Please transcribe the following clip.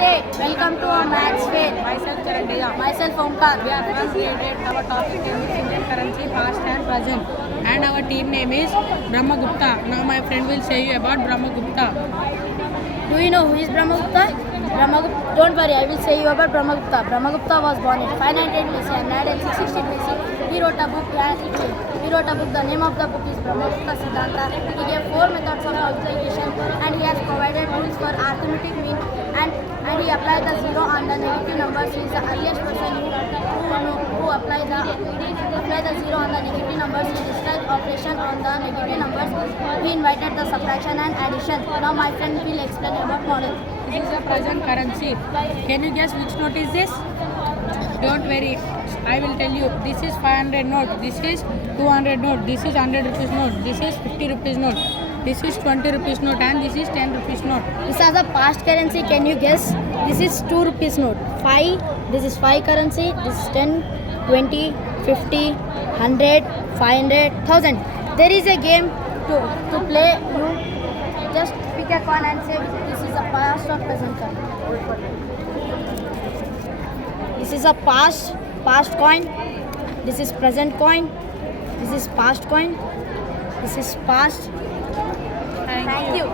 Namaste. Welcome to our Maths Fair. Myself Charandeya. Myself Omkar. We are from grade 8. Our topic is Indian currency, past and present. And our team name is Brahmagupta. Now my friend will say you about Brahmagupta. Do you know who is Brahmagupta? Don't worry, I will say you about Brahmagupta. Brahmagupta was born in 598 BC and died in 616 BC. He wrote a book. The name of the book is Brahmagupta Siddhanta. He gave 4 methods of multiplication and he has provided rules for arithmetic mean and he applied the zero on the negative numbers. He is the earliest person who applied the zero on the negative numbers. He described operation on the negative numbers. He invented the subtraction and addition. Now my friend will explain about model. This is a present currency. Can you guess which note is this? Don't worry, I will tell you. This is 500 note, this is 200 note, this is 100 rupees note, this is 50 rupees note, this is 20 rupees note and this is 10 rupees note. This is a past currency. Can you guess? This is 2 rupees note. 5. This is 5 currency. This is 10, 20, 50, 100, 500, 1000. There is a game to play. You just pick a coin and say this is a past or present coin. This is a past coin. This is present coin. This is past coin. This is past. Thank you.